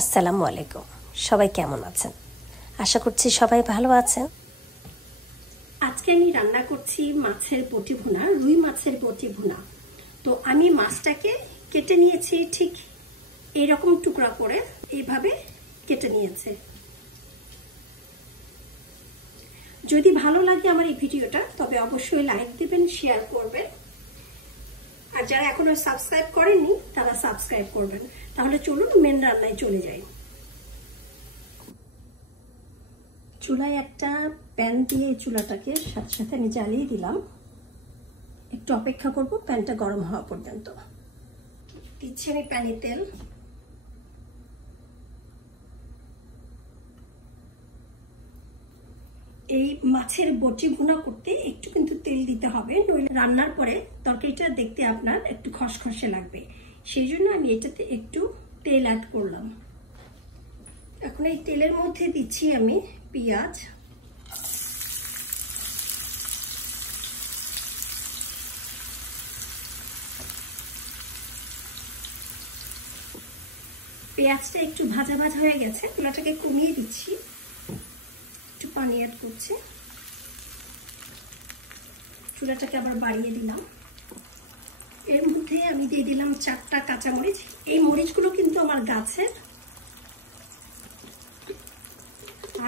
আসসালামু আলাইকুম। সবাই কেমন আছেন? আশা করছি সবাই ভালো আছেন। আজকে আমি রান্না করছি মাছের বটি ভুনা, রুই মাছের বটি ভুনা। তো আমি মাছটাকে কেটে নিয়েছি ঠিক এইরকম টুকরা করে, এইভাবে কেটে নিয়েছে। যদি ভালো লাগে আমার এই ভিডিওটা, তবে অবশ্যই লাইক দিবেন, শেয়ার করবেন, আর যারা এখনো সাবস্ক্রাইব করেননি তারা সাবস্ক্রাইব করবেন। তাহলে চলুন মেন রান্নায় চলে যাই। চুলায় একটা প্যান দিয়ে চুলাটাকে সাথে সাথে আমি জ্বালিয়ে দিলাম। একটু অপেক্ষা করব প্যানটা গরম হওয়া পর্যন্ত। দিচ্ছি আমি প্যানে তেল। এই মাছের বটি ভুনা করতে একটু কিন্তু তেল দিতে হবে, নইলে রান্নার পরে তরকারিটা দেখতে আপনার একটু খসখসে লাগবে। সেই জন্য আমি এটাতে একটু তেল অ্যাড করলাম। এখন এই তেলের মধ্যে দিচ্ছি আমি পেঁয়াজ, পেঁয়াজটা একটু ভাজা ভাজা হয়ে গেছে, চুলাটাকে কমিয়ে দিচ্ছি, একটু পানি অ্যাড করছি, চুলাটাকে আবার বাড়িয়ে দিলাম। এর মধ্যে আমি দিয়ে দিলাম 4টা কাঁচামরিচ। এই মরিচগুলো কিন্তু আমার গাছের।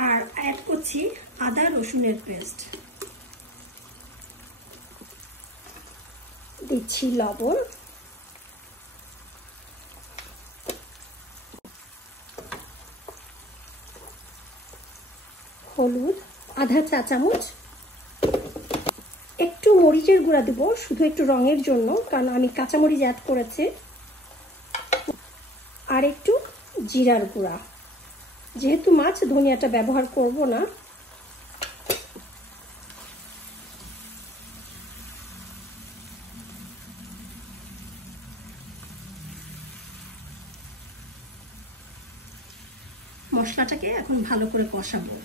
আর অ্যাড করছি আদা রসুনের পেস্ট, দিচ্ছি লবণ, হলুদ আধা চা চামচ, একটু মরিচের গুঁড়া দেবো শুধু একটু রঙের জন্য, কারণ আমি কাঁচামরিচ অ্যাড করেছি, আর একটু জিরার গুঁড়া। যেহেতু মাছ, ধনিয়াটা ব্যবহার করব না। মশলাটাকে এখন ভালো করে কষাবো।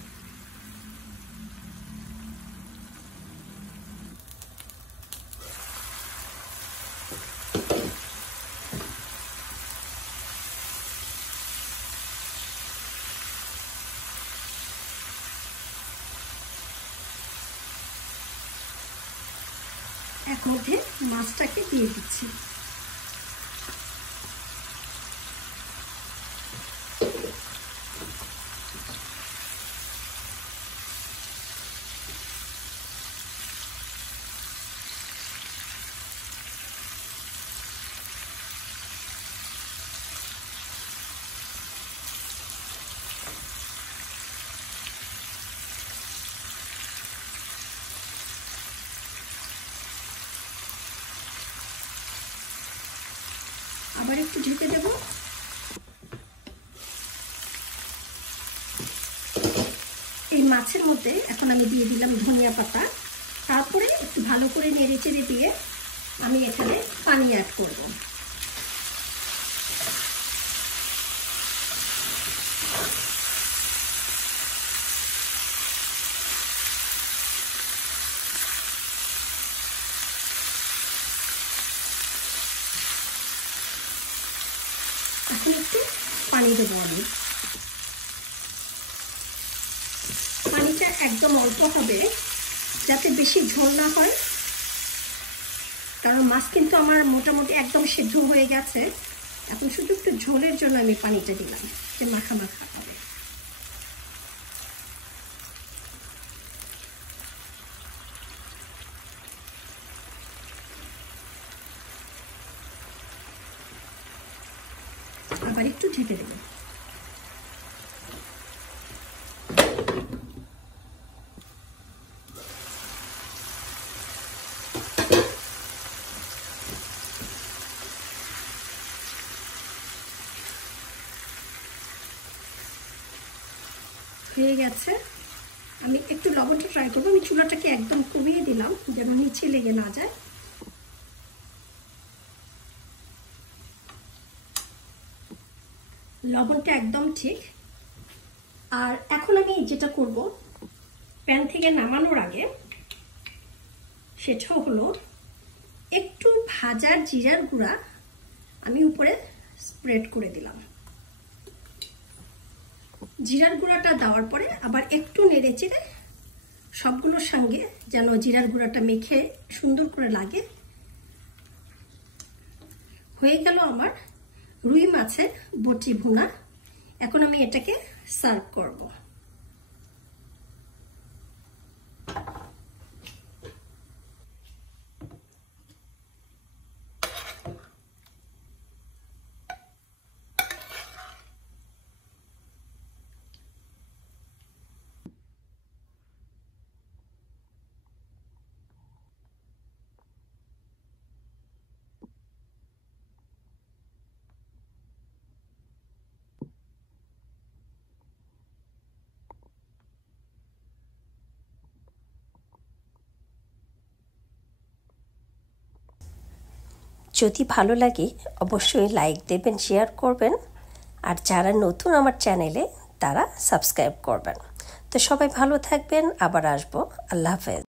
এর মধ্যে মাছটাকে দিয়ে দিচ্ছি। আবার একটু ঢেকে দেব। এই মাছের মধ্যে এখন আমি দিয়ে দিলাম ধনিয়া পাতা। তারপরে একটু ভালো করে নেড়ে চেড়ে দিয়ে আমি এখানে পানি অ্যাড করব। এখন একটু পানি দেবো আমি। পানিটা একদম অল্প হবে, যাতে বেশি ঝোল না হয়, কারণ মাছ কিন্তু আমার মোটামুটি একদম সিদ্ধ হয়ে গেছে। এখন শুধু একটু ঝোলের জন্য আমি পানিটা দিলাম, যে মাখা মাখা হবে। আবার একটু ঢেকে দেব। হয়ে গেছে। আমি একটু লবণটা ট্রাই করবো। আমি চুলাটাকে একদম কমিয়ে দিলাম, যেন নিচে লেগে না যায়। লবণটা একদম ঠিক। আর এখন আমি যেটা করব, প্যান থেকে নামানোর আগে, সেটা হলো একটু ভাজা জিরার গুঁড়া আমি উপরে স্প্রেড করে দিলাম। জিরার গুঁড়াটা দেওয়ার পরে আবার একটু নেড়ে চেড়ে সবগুলোর সঙ্গে যেন জিরার গুঁড়াটা মেখে সুন্দর করে লাগে। হয়ে গেল আমার রুই মাছের বটি ভুনা। এখন আমি এটাকে সার্ভ করব। যদি ভালো লাগে অবশ্যই লাইক দেবেন, শেয়ার করবেন, আর যারা নতুন আমার চ্যানেলে তারা সাবস্ক্রাইব করবেন। তো সবাই ভালো থাকবেন, আবার আসবো। আল্লাহ হাফেজ।